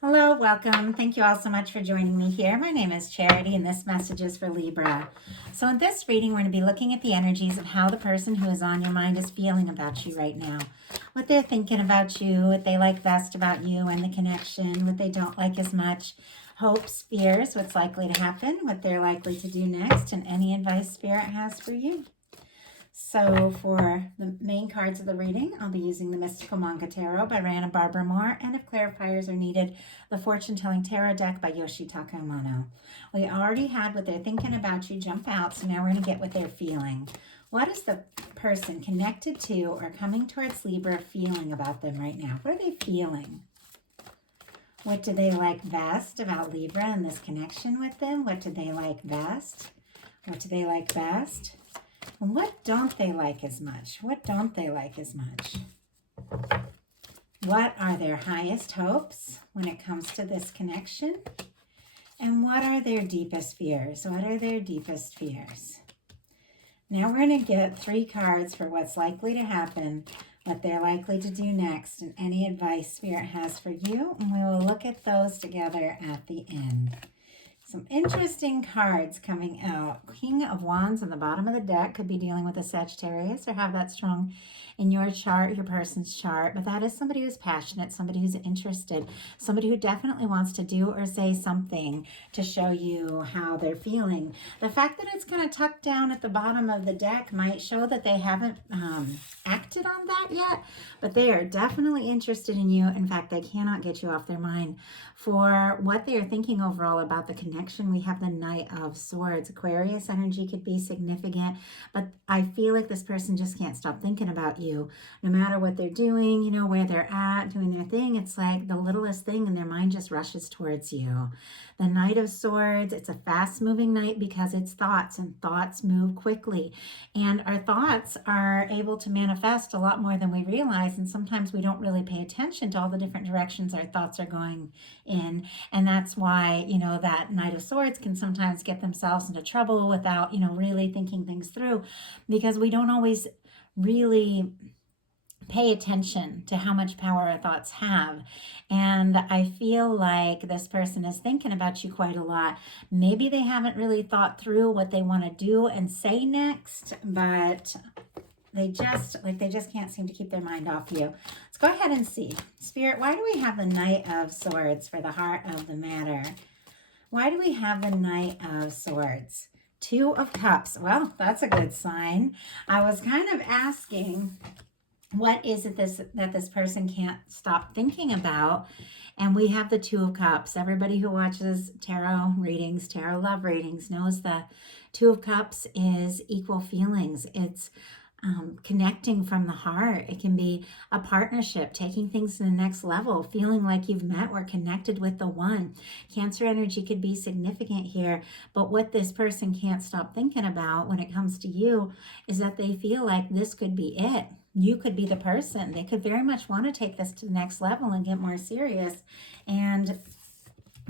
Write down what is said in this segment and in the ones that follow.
Hello, welcome. Thank you all so much for joining me here. My name is Charity, and this message is for Libra. So, in this reading, we're going to be looking at the energies of how the person who is on your mind is feeling about you right now, what they're thinking about you, what they like best about you and the connection, what they don't like as much, hopes, fears, what's likely to happen, what they're likely to do next, and any advice Spirit has for you. So for the main cards of the reading, I'll be using the Mystical Manga Tarot by Rana Barbara Moore, and if clarifiers are needed, the Fortune Telling Tarot deck by Yoshitaka Amano. We already had what they're thinking about you jump out, so now we're going to get what they're feeling. What is the person connected to or coming towards Libra feeling about them right now? What are they feeling? What do they like best about Libra and this connection with them? What do they like best? What do they like best? And what don't they like as much? What don't they like as much? What are their highest hopes when it comes to this connection? And what are their deepest fears? What are their deepest fears? Now we're going to get 3 cards for what's likely to happen, what they're likely to do next, and any advice Spirit has for you. And we will look at those together at the end. Some interesting cards coming out. King of Wands on the bottom of the deck could be dealing with a Sagittarius or have that strong in your chart, your person's chart. But that is somebody who's passionate, somebody who's interested, somebody who definitely wants to do or say something to show you how they're feeling. The fact that it's kind of tucked down at the bottom of the deck might show that they haven't acted on that yet, but they are definitely interested in you. In fact, they cannot get you off their mind. For what they are thinking overall about the connection, we have the Knight of Swords. Aquarius energy could be significant, but I feel like this person just can't stop thinking about you. No matter what they're doing, you know, where they're at, doing their thing, it's like the littlest thing and their mind just rushes towards you. The Knight of Swords, it's a fast-moving knight because it's thoughts, and thoughts move quickly. And our thoughts are able to manifest a lot more than we realize, and sometimes we don't really pay attention to all the different directions our thoughts are going in. And that's why, you know, that Knight of Swords can sometimes get themselves into trouble without, you know, really thinking things through, because we don't always really pay attention to how much power our thoughts have. And I feel like this person is thinking about you quite a lot. Maybe they haven't really thought through what they want to do and say next, but they just can't seem to keep their mind off you. Let's go ahead and see. Spirit, why do we have the Knight of Swords for the heart of the matter? Why do we have the Knight of Swords? 2 of Cups. Well, that's a good sign. I was kind of asking, what is it that this person can't stop thinking about? And we have the 2 of Cups. Everybody who watches tarot readings, tarot love readings, knows the 2 of Cups is equal feelings. It's connecting from the heart. It can be a partnership, taking things to the next level, feeling like you've met or connected with the one. Cancer energy could be significant here, but what this person can't stop thinking about when it comes to you is that they feel like this could be it. You could be the person. They could very much want to take this to the next level and get more serious. And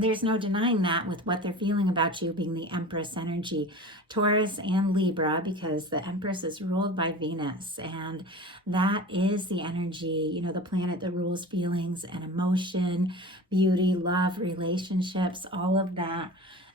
there's no denying that with what they're feeling about you being the Empress energy, Taurus and Libra, because the Empress is ruled by Venus, and that is the energy, you know, the planet that rules feelings and emotion, beauty, love, relationships, all of that.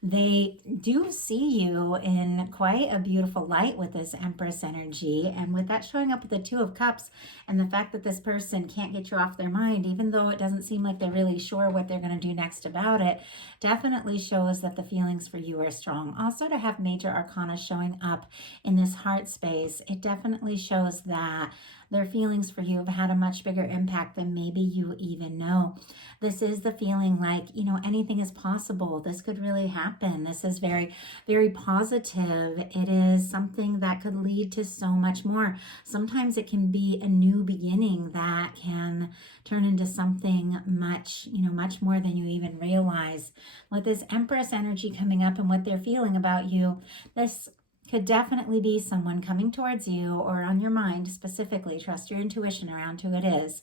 They do see you in quite a beautiful light with this Empress energy, and with that showing up with the 2 of Cups and the fact that this person can't get you off their mind, even though it doesn't seem like they're really sure what they're going to do next about it, definitely shows that the feelings for you are strong. Also, to have major arcana showing up in this heart space, it definitely shows that their feelings for you have had a much bigger impact than maybe you even know. This is the feeling like, you know, anything is possible. This could really happen. This is very, very positive. It is something that could lead to so much more. Sometimes it can be a new beginning that can turn into something much, you know, much more than you even realize. With this Empress energy coming up and what they're feeling about you, this could definitely be someone coming towards you or on your mind specifically. Trust your intuition around who it is.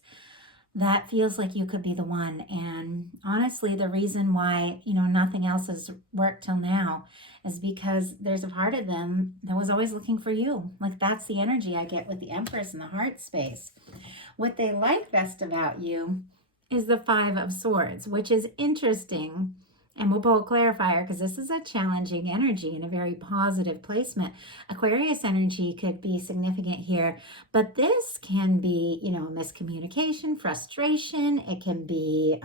That feels like you could be the one. And honestly, the reason why, you know, nothing else has worked till now is because there's a part of them that was always looking for you. Like, that's the energy I get with the Empress in the heart space. What they like best about you is the Five of Swords, which is interesting. And we'll pull a clarifier because this is a challenging energy and a very positive placement. Aquarius energy could be significant here, but this can be, miscommunication, frustration. It can be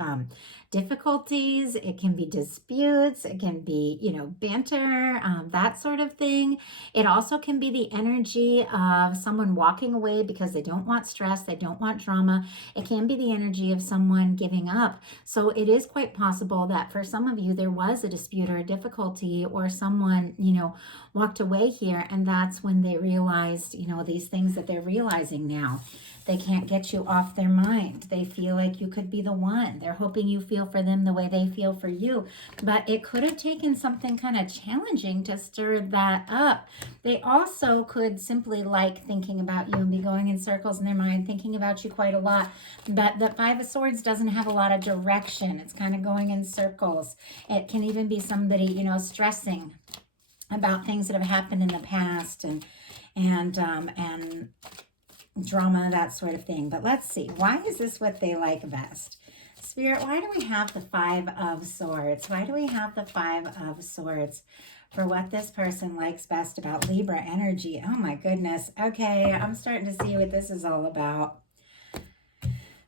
difficulties. It can be disputes. It can be, banter, that sort of thing. It also can be the energy of someone walking away because they don't want stress. They don't want drama. It can be the energy of someone giving up. So it is quite possible that for some of you, there was a dispute or a difficulty, or someone, walked away here, and that's when they realized, these things that they're realizing now. They can't get you off their mind. They feel like you could be the one. They're hoping you feel for them the way they feel for you. But it could have taken something kind of challenging to stir that up. They also could simply like thinking about you and be going in circles in their mind, thinking about you quite a lot. But the Five of Swords doesn't have a lot of direction. It's kind of going in circles. It can even be somebody, stressing about things that have happened in the past and drama, that sort of thing. But let's see, why is this what they like best? Spirit, why do we have the Five of Swords? Why do we have the Five of Swords for what this person likes best about Libra energy? Oh my goodness. Okay, I'm starting to see what this is all about.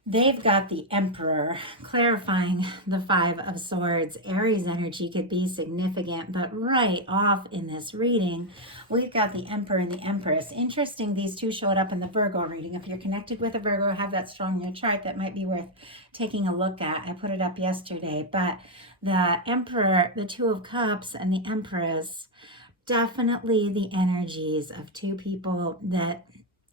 They've got the Emperor, clarifying the Five of Swords. Aries energy could be significant, but right off in this reading, we've got the Emperor and the Empress. Interesting, these two showed up in the Virgo reading. If you're connected with a Virgo, have that strong in your chart, that might be worth taking a look at. I put it up yesterday, but the Emperor, the Two of Cups, and the Empress, definitely the energies of two people that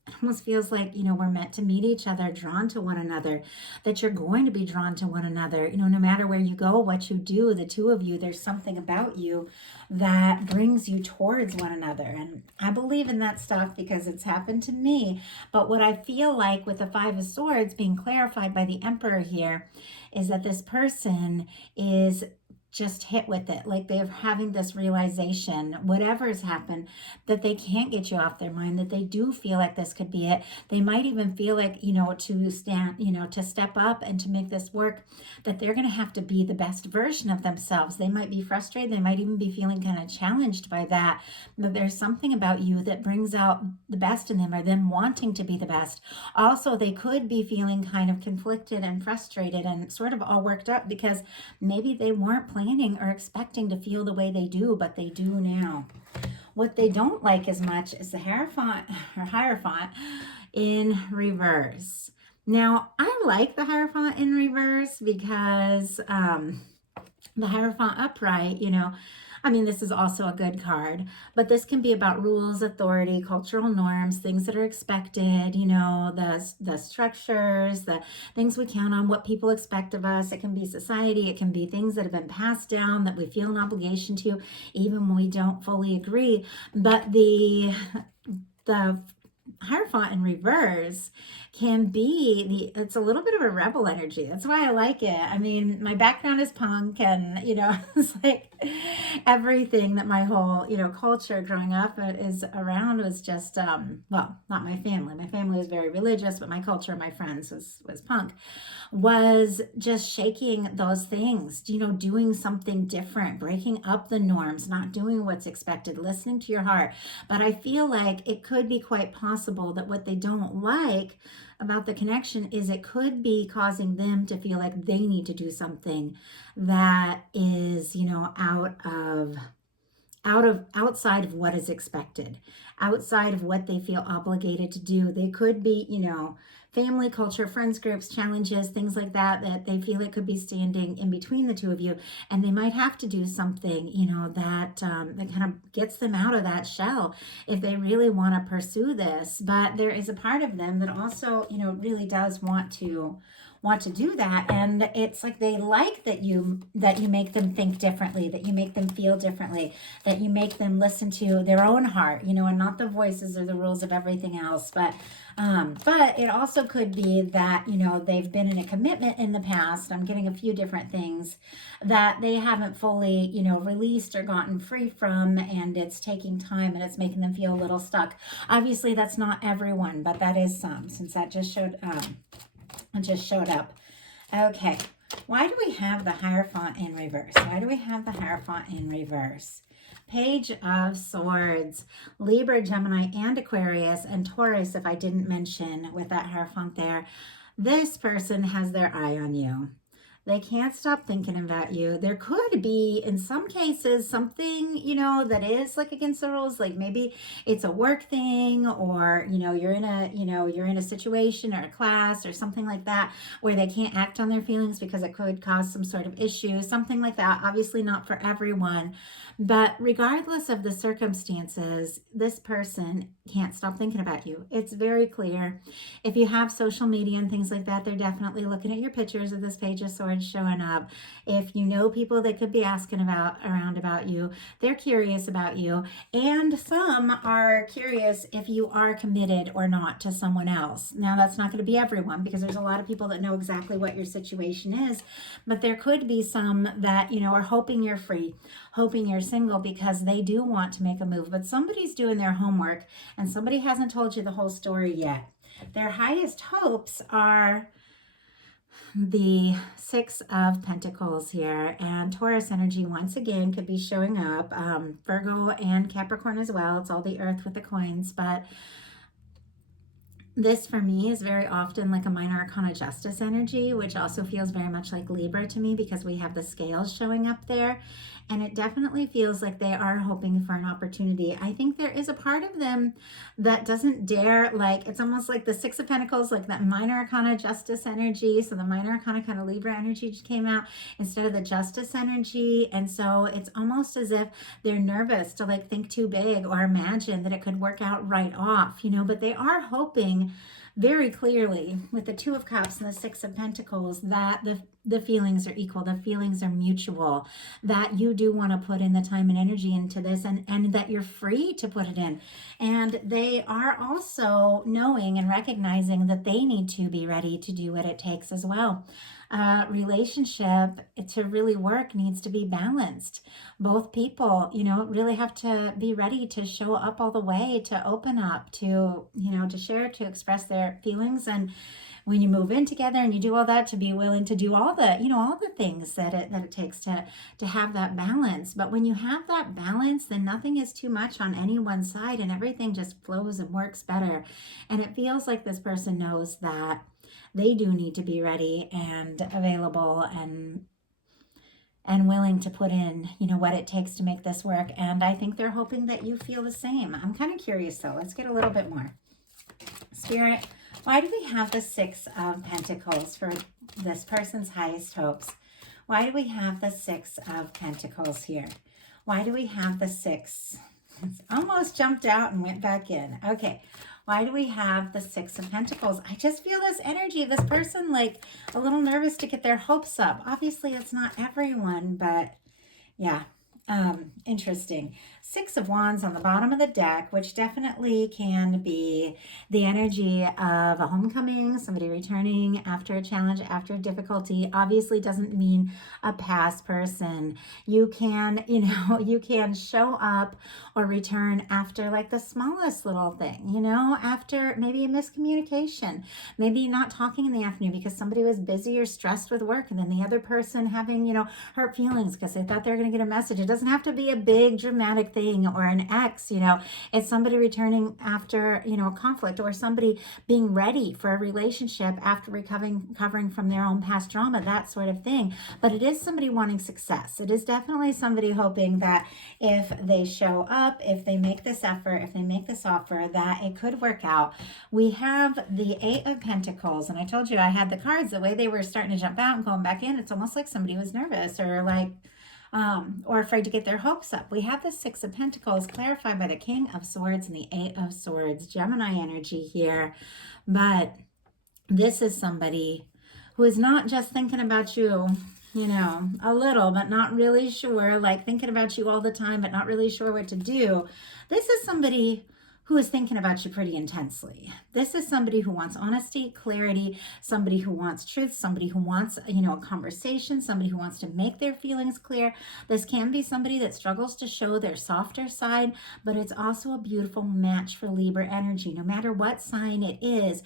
it almost feels like, we're meant to meet each other, drawn to one another, that you're going to be drawn to one another. No matter where you go, what you do, the two of you, there's something about you that brings you towards one another. And I believe in that stuff because it's happened to me. But what I feel like with the Five of Swords being clarified by the Emperor here is that this person is just hit with it, like they're having this realization, whatever's happened, that they can't get you off their mind, that they do feel like this could be it. They might even feel like, to stand, to step up and to make this work, that they're going to have to be the best version of themselves. They might be frustrated. They might even be feeling kind of challenged by that, but there's something about you that brings out the best in them, or them wanting to be the best. Also, they could be feeling kind of conflicted and frustrated and sort of all worked up because maybe they weren't planning or expecting to feel the way they do, but they do now. What they don't like as much is the Hierophant in reverse. Now, I like the Hierophant in reverse because the Hierophant upright, this is also a good card, but this can be about rules, authority, cultural norms, things that are expected, the structures, the things we count on, what people expect of us. It can be society. It can be things that have been passed down that we feel an obligation to, even when we don't fully agree. But the Hierophant in reverse can be it's a little bit of a rebel energy. That's why I like it. My background is punk, and it's like everything that my whole culture growing up is around was just well, not my family. My family was very religious, but my culture, my friends was punk, was just shaking those things, doing something different, breaking up the norms, not doing what's expected, listening to your heart. But I feel like it could be quite possible that what they don't like about the connection is it could be causing them to feel like they need to do something that is, outside of what is expected, outside of what they feel obligated to do. They could be, family, culture, friends groups, challenges, things like that they feel it could be standing in between the two of you. And they might have to do something, that kind of gets them out of that shell if they really want to pursue this. But there is a part of them that also, really does want to do that. And it's like they like that you make them think differently, that you make them feel differently, that you make them listen to their own heart, and not the voices or the rules of everything else. But it also could be that, they've been in a commitment in the past. I'm getting a few different things that they haven't fully, released or gotten free from, and it's taking time and it's making them feel a little stuck. Obviously, that's not everyone, but that is some, since that just showed up Okay, why do we have the Hierophant in reverse? Why do we have the Hierophant in reverse? Page of Swords, Libra, Gemini, and Aquarius, and Taurus, if I didn't mention with that Hierophant there. This person has their eye on you. They can't stop thinking about you. There could be, in some cases, something, you know, that is like against the rules. Like maybe it's a work thing, or, you know, you're in a situation or a class or something like that where they can't act on their feelings because it could cause some sort of issue, something like that. Obviously not for everyone, but regardless of the circumstances, this person can't stop thinking about you. It's very clear. If you have social media and things like that, they're definitely looking at your pictures of this Page of Swords showing up. If you know people that could be asking around about you, they're curious about you. And some are curious if you are committed or not to someone else. Now, that's not going to be everyone, because there's a lot of people that know exactly what your situation is. But there could be some that, you know, are hoping you're free, hoping you're single, because they do want to make a move. But somebody's doing their homework and somebody hasn't told you the whole story yet. Their highest hopes are the Six of Pentacles here, and Taurus energy once again could be showing up. Virgo and Capricorn as well. It's all the earth with the coins, but this for me is very often like a minor arcana justice energy, which also feels very much like Libra to me because we have the scales showing up there. And it definitely feels like they are hoping for an opportunity. I think there is a part of them that doesn't dare, like, it's almost like the Six of Pentacles, like that minor arcana justice energy. So the minor arcana kind of Libra energy just came out instead of the justice energy. And so it's almost as if they're nervous to like think too big or imagine that it could work out right off, you know, but they are hoping very clearly with the Two of Cups and the Six of Pentacles that the feelings are equal, the feelings are mutual, that you do want to put in the time and energy into this, and that you're free to put it in. And they are also knowing and recognizing that they need to be ready to do what it takes as well. Relationship to really work needs to be balanced. Both people, you know, really have to be ready to show up all the way, to open up, to, you know, to share, to express their feelings. And when you move in together and you do all that, to be willing to do all the, you know, all the things that it takes to have that balance. But when you have that balance, then nothing is too much on any one side and everything just flows and works better. And it feels like this person knows that they do need to be ready and available and willing to put in, you know, what it takes to make this work. And I think they're hoping that you feel the same. I'm kind of curious though. Let's get a little bit more. Spirit, why do we have the Six of Pentacles for this person's highest hopes? Why do we have the Six of Pentacles here? Why do we have the six? It's almost jumped out and went back in. Okay. Why do we have the Six of Pentacles? I just feel this energy of this person like a little nervous to get their hopes up. Obviously, it's not everyone, but yeah, interesting. Six of Wands on the bottom of the deck, which definitely can be the energy of a homecoming, somebody returning after a challenge, after a difficulty. Obviously doesn't mean a past person. You can, you know, you can show up or return after like the smallest little thing, you know, after maybe a miscommunication, maybe not talking in the afternoon because somebody was busy or stressed with work, and then the other person having, you know, hurt feelings because they thought they were going to get a message. It doesn't have to be a big dramatic thing or an ex, you know, it's somebody returning after, you know, a conflict, or somebody being ready for a relationship after recovering from their own past drama, that sort of thing. But it is somebody wanting success. It is definitely somebody hoping that if they show up, if they make this effort, if they make this offer, that it could work out. We have the Eight of Pentacles, and I told you I had the cards, the way they were starting to jump out and going back in, it's almost like somebody was nervous or like or afraid to get their hopes up. We have the Six of Pentacles clarified by the King of Swords and the Eight of Swords, Gemini energy here. But this is somebody who is not just thinking about you, you know, a little, but not really sure, like thinking about you all the time, but not really sure what to do. This is somebody who is thinking about you pretty intensely. This is somebody who wants honesty, clarity, somebody who wants truth, somebody who wants, a conversation, somebody who wants to make their feelings clear. This can be somebody that struggles to show their softer side, but it's also a beautiful match for Libra energy. No matter what sign it is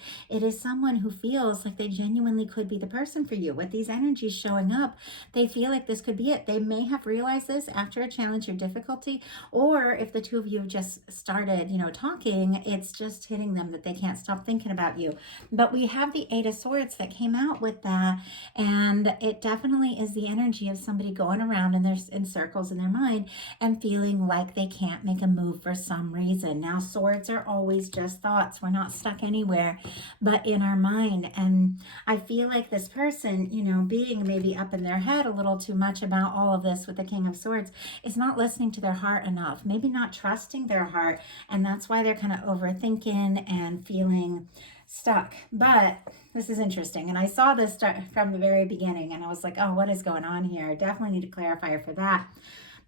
someone who feels like they genuinely could be the person for you. With these energies showing up, they feel like this could be it. They may have realized this after a challenge or difficulty, or if the two of you have just started, talking, it's just hitting them that they can't stop thinking about you. But we have the Eight of Swords that came out with that, and it definitely is the energy of somebody going around in circles in their mind and feeling like they can't make a move for some reason. Now, swords are always just thoughts. We're not stuck anywhere but in our mind. And I feel like this person, being maybe up in their head a little too much about all of this with the King of Swords, is not listening to their heart enough, maybe not trusting their heart, and that's why they're kind of overthinking and feeling stuck. But this is interesting, and I saw this start from the very beginning, and I was like, oh, what is going on here? I definitely need a clarifier for that,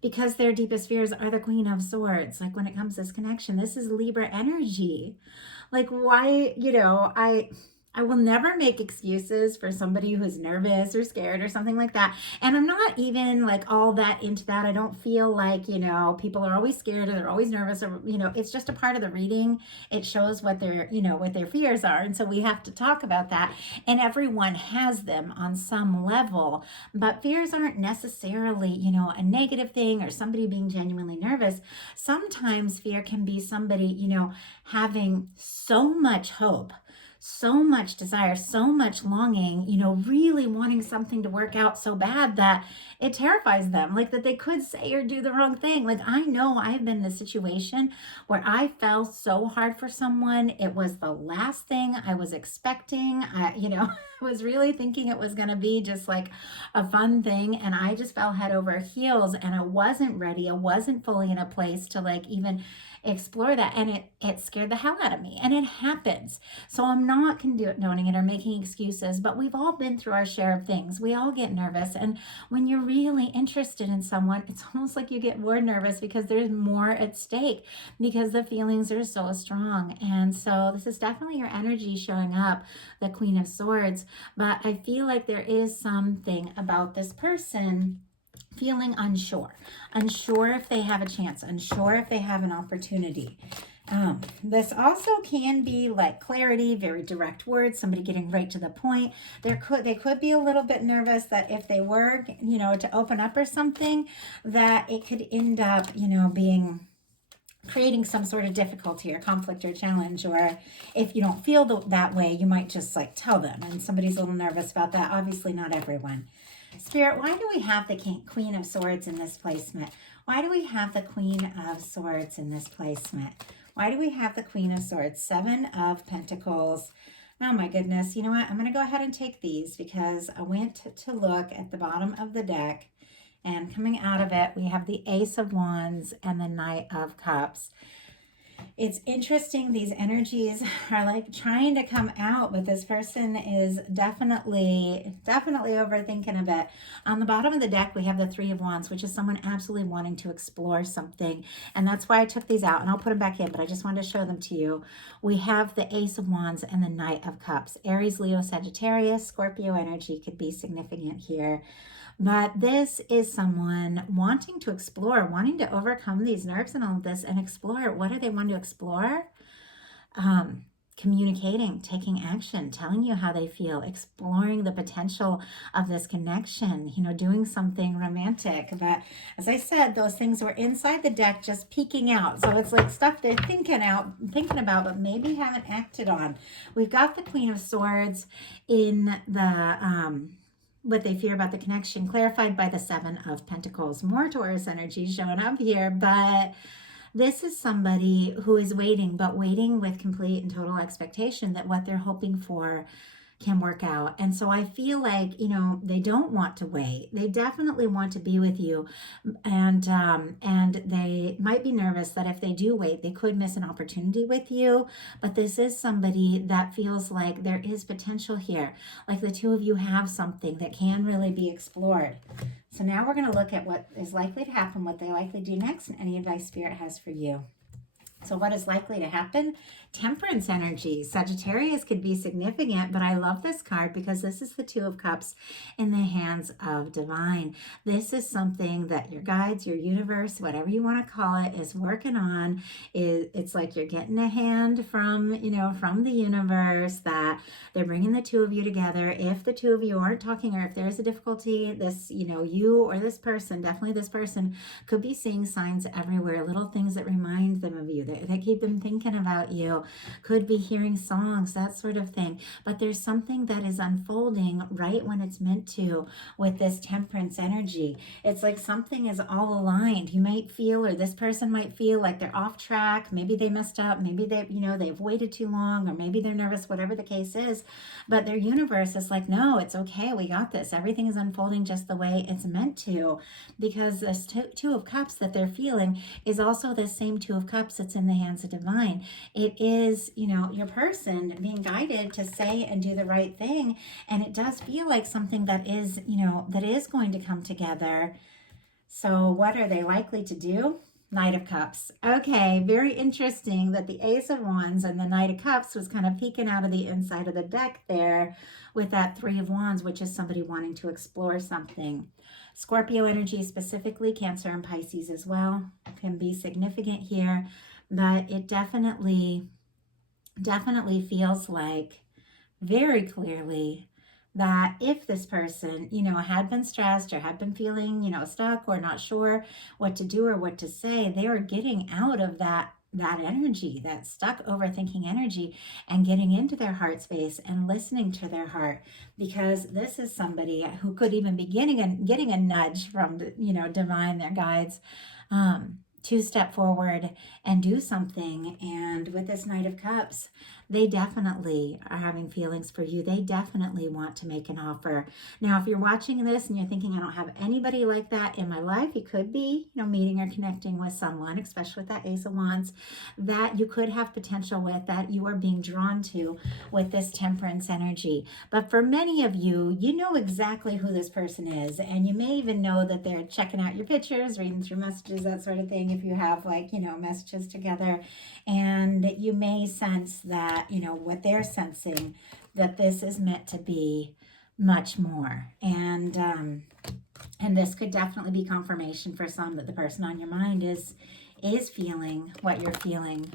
because their deepest fears are the Queen of Swords. Like, when it comes to this connection, this is Libra energy. Like, why, I will never make excuses for somebody who's nervous or scared or something like that. And I'm not even like all that into that. I don't feel like, people are always scared or they're always nervous, or, it's just a part of the reading. It shows what what their fears are. And so we have to talk about that. And everyone has them on some level, but fears aren't necessarily, a negative thing or somebody being genuinely nervous. Sometimes fear can be somebody, having so much hope, so much desire, so much longing, really wanting something to work out so bad that it terrifies them, like that they could say or do the wrong thing. Like, I know I've been in a situation where I fell so hard for someone. It was the last thing I was expecting. I was really thinking it was going to be just like a fun thing. And I just fell head over heels, and I wasn't ready. I wasn't fully in a place to like even explore that, and it scared the hell out of me, and it happens. So I'm not condoning it or making excuses, but we've all been through our share of things. We all get nervous, and when you're really interested in someone, it's almost like you get more nervous because there's more at stake, because the feelings are so strong. And so this is definitely your energy showing up, the Queen of Swords. But I feel like there is something about this person feeling unsure if they have a chance, unsure if they have an opportunity. This also can be like clarity, very direct words, somebody getting right to the point. They could be a little bit nervous that if they were, to open up or something, that it could end up, creating some sort of difficulty or conflict or challenge. Or if you don't feel that way, you might just like tell them, and somebody's a little nervous about that. Obviously not everyone. Spirit, why do we have the Queen of Swords in this placement? Why do we have the Queen of Swords in this placement? Why do we have the Queen of Swords? Seven of Pentacles. Oh my goodness. You know what? I'm going to go ahead and take these because I went to look at the bottom of the deck, and coming out of it, we have the Ace of Wands and the Knight of Cups. It's interesting. These energies are like trying to come out, but this person is definitely overthinking a bit. On the bottom of the deck, we have the Three of Wands, which is someone absolutely wanting to explore something. And that's why I took these out, and I'll put them back in, but I just wanted to show them to you. We have the Ace of Wands and the Knight of Cups. Aries, Leo, Sagittarius, Scorpio energy could be significant here. But this is someone wanting to explore, wanting to overcome these nerves and all of this and explore. What do they want to explore? Communicating, taking action, telling you how they feel, exploring the potential of this connection, doing something romantic. But as I said, those things were inside the deck just peeking out. So it's like stuff they're thinking about, but maybe haven't acted on. We've got the Queen of Swords in the... what they fear about the connection, clarified by the Seven of Pentacles. More Taurus energy showing up here, but this is somebody who is waiting, but waiting with complete and total expectation that what they're hoping for can work out. And so I feel like, they don't want to wait. They definitely want to be with you. And they might be nervous that if they do wait, they could miss an opportunity with you. But this is somebody that feels like there is potential here. Like the two of you have something that can really be explored. So now we're going to look at what is likely to happen, what they likely do next, and any advice Spirit has for you. So what is likely to happen? Temperance energy. Sagittarius could be significant, but I love this card because this is the Two of Cups in the hands of divine. This is something that your guides, your universe, whatever you want to call it, is working on. It's like you're getting a hand from, from the universe, that they're bringing the two of you together. If the two of you aren't talking, or if there's a difficulty, this, you or this person, definitely this person, could be seeing signs everywhere, little things that remind them of you, that keep them thinking about you, could be hearing songs, that sort of thing. But there's something that is unfolding right when it's meant to with this temperance energy. It's like something is all aligned. You might feel, or this person might feel like they're off track. Maybe they messed up. Maybe they've waited too long, or maybe they're nervous, whatever the case is. But their universe is like, no, it's okay. We got this. Everything is unfolding just the way it's meant to, because this Two of Cups that they're feeling is also the same Two of Cups that's in the hands of divine. It is, your person being guided to say and do the right thing. And it does feel like something that is, that is going to come together. So what are they likely to do? Knight of Cups. Okay, very interesting that the Ace of Wands and the Knight of Cups was kind of peeking out of the inside of the deck there with that Three of Wands, which is somebody wanting to explore something. Scorpio energy, specifically Cancer and Pisces as well, can be significant here, but it definitely feels like very clearly that if this person, had been stressed or had been feeling, stuck or not sure what to do or what to say, they are getting out of that energy, that stuck overthinking energy, and getting into their heart space and listening to their heart, because this is somebody who could even be getting a nudge from, divine, their guides, to step forward and do something. And with this Knight of Cups, they definitely are having feelings for you. They definitely want to make an offer. Now, if you're watching this and you're thinking, I don't have anybody like that in my life, you could be, meeting or connecting with someone, especially with that Ace of Wands, that you could have potential with, that you are being drawn to with this temperance energy. But for many of you, you know exactly who this person is. And you may even know that they're checking out your pictures, reading through messages, that sort of thing, if you have messages together. And you may sense that, what they're sensing, that this is meant to be much more. And this could definitely be confirmation for some that the person on your mind is feeling what you're feeling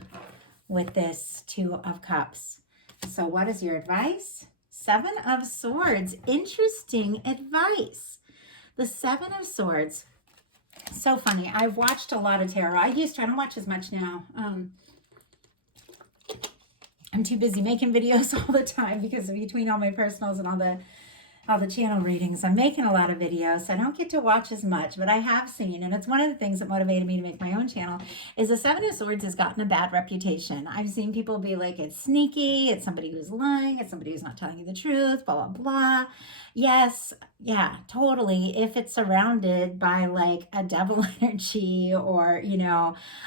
with this Two of Cups. So what is your advice? Seven of Swords. Interesting advice. The Seven of Swords. So funny. I've watched a lot of tarot. I don't watch as much now. I'm too busy making videos all the time, because between all my personals and all the channel readings, I'm making a lot of videos, so I don't get to watch as much. But I have seen, and it's one of the things that motivated me to make my own channel, is the Seven of Swords has gotten a bad reputation. I've seen people be like, it's sneaky, it's somebody who's lying, it's somebody who's not telling you the truth, blah, blah, blah. Yes, yeah, totally. If it's surrounded by like a devil energy, or,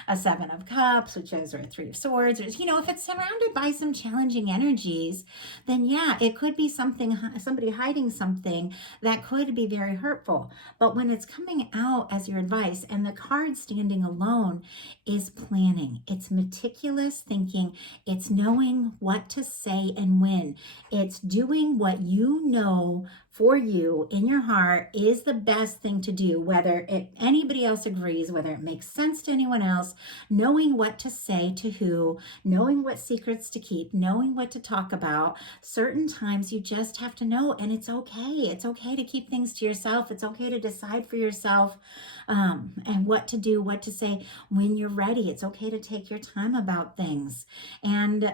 a Seven of Cups, which is, or a Three of Swords, or, if it's surrounded by some challenging energies, then yeah, it could be somebody hiding something that could be very hurtful. But when it's coming out as your advice, and the card standing alone is planning, it's meticulous thinking, it's knowing what to say and when, it's doing what you know for you in your heart is the best thing to do, whether anybody else agrees, whether it makes sense to anyone else, knowing what to say to who, knowing what secrets to keep, knowing what to talk about. Certain times you just have to know, and it's okay. It's okay to keep things to yourself. It's okay to decide for yourself and what to do, what to say when you're ready. It's okay to take your time about things. And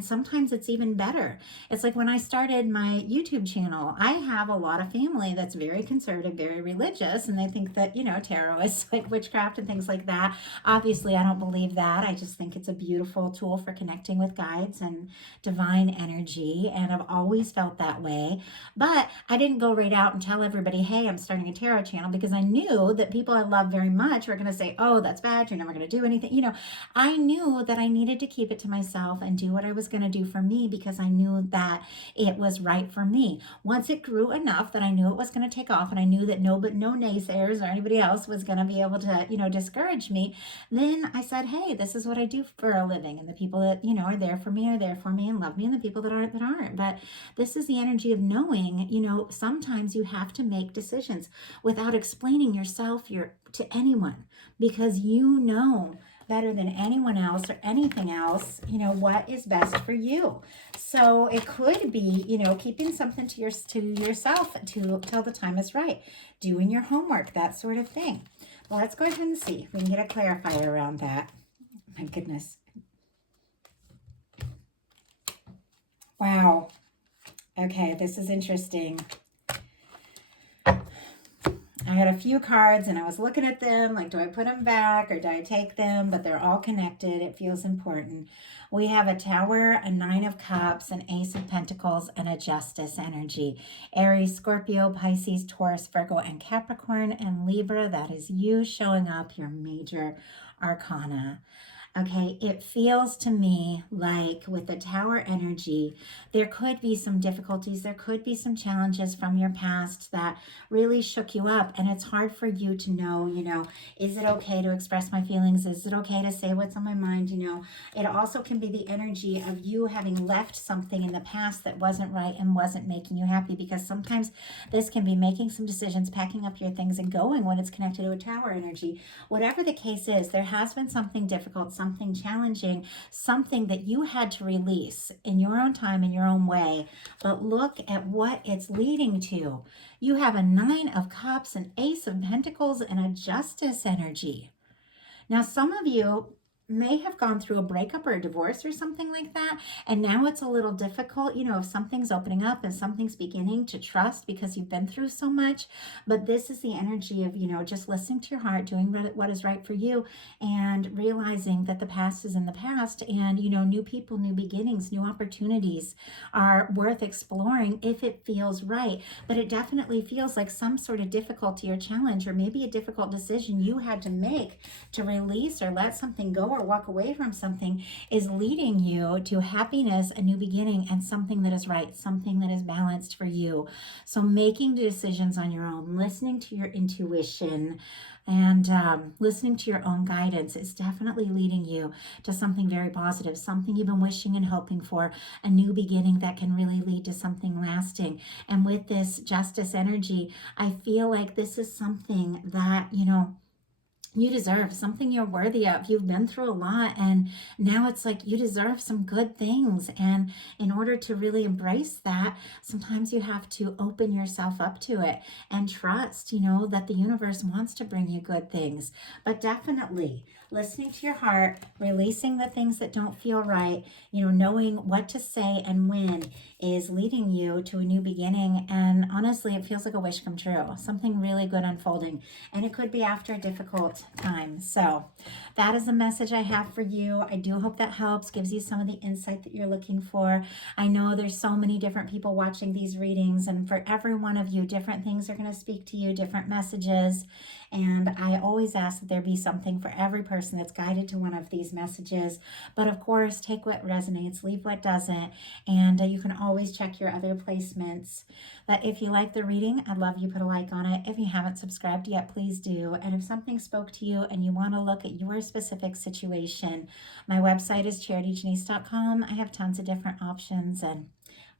sometimes it's even better. It's like when I started my YouTube channel, I have a lot of family that's very conservative, very religious, and they think that, tarot is like witchcraft and things like that. Obviously, I don't believe that. I just think it's a beautiful tool for connecting with guides and divine energy, and I've always felt that way. But I didn't go right out and tell everybody, hey, I'm starting a tarot channel, because I knew that people I love very much were going to say, oh, that's bad, you're never going to do anything. I knew that I needed to keep it to myself and do what I was going to do for me, because I knew that it was right for me. Once it grew enough that I knew it was going to take off, and I knew that no naysayers or anybody else was going to be able to, discourage me, then I said, hey, this is what I do for a living. And the people that, are there for me and love me, and the people that aren't. But this is the energy of knowing, sometimes you have to make decisions without explaining yourself to anyone, because better than anyone else or anything else, what is best for you. So it could be, keeping something to yourself till the time is right, doing your homework, that sort of thing. Well, let's go ahead and see if we can get a clarifier around that. My goodness. Wow. Okay, this is interesting. I had a few cards and I was looking at them like, do I put them back or do I take them? But they're all connected. It feels important. We have a Tower, a Nine of Cups, an Ace of Pentacles, and a Justice energy. Aries, Scorpio, Pisces, Taurus, Virgo, and Capricorn, and Libra. That is you showing up, your major arcana. Okay, it feels to me like with the Tower energy, there could be some difficulties, there could be some challenges from your past that really shook you up, and it's hard for you to know, is it okay to express my feelings? Is it okay to say what's on my mind? It also can be the energy of you having left something in the past that wasn't right and wasn't making you happy, because sometimes this can be making some decisions, packing up your things and going when it's connected to a Tower energy. Whatever the case is, there has been something difficult, something challenging, something that you had to release in your own time, in your own way. But look at what it's leading to. You have a Nine of Cups, an Ace of Pentacles, and a Justice energy. Now, some of you may have gone through a breakup or a divorce or something like that, and now it's a little difficult, if something's opening up and something's beginning to trust because you've been through so much. But this is the energy of, just listening to your heart, doing what is right for you, and realizing that the past is in the past, and, new people, new beginnings, new opportunities are worth exploring if it feels right. But it definitely feels like some sort of difficulty or challenge, or maybe a difficult decision you had to make to release or let something go or walk away from something, is leading you to happiness, a new beginning, and something that is right, something that is balanced for you. So making decisions on your own, listening to your intuition, and listening to your own guidance is definitely leading you to something very positive, something you've been wishing and hoping for, a new beginning that can really lead to something lasting. And with this Justice energy, I feel like this is something that, you deserve, something you're worthy of. You've been through a lot, and now it's like you deserve some good things. And in order to really embrace that, sometimes you have to open yourself up to it and trust, that the universe wants to bring you good things. But definitely listening to your heart, releasing the things that don't feel right, knowing what to say and when is leading you to a new beginning. And honestly, it feels like a wish come true, something really good unfolding. And it could be after a difficult time. So that is the message I have for you. I do hope that helps, gives you some of the insight that you're looking for. I know there's so many different people watching these readings, and for every one of you, different things are going to speak to you, different messages. And I always ask that there be something for every person that's guided to one of these messages. But of course, take what resonates, leave what doesn't. And you can always check your other placements. But if you like the reading, I'd love you put a like on it. If you haven't subscribed yet, please do. And if something spoke to you and you want to look at your specific situation, my website is charityjanice.com. I have tons of different options and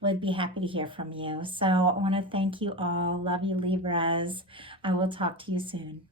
would be happy to hear from you. So I want to thank you all. Love you, Libras. I will talk to you soon.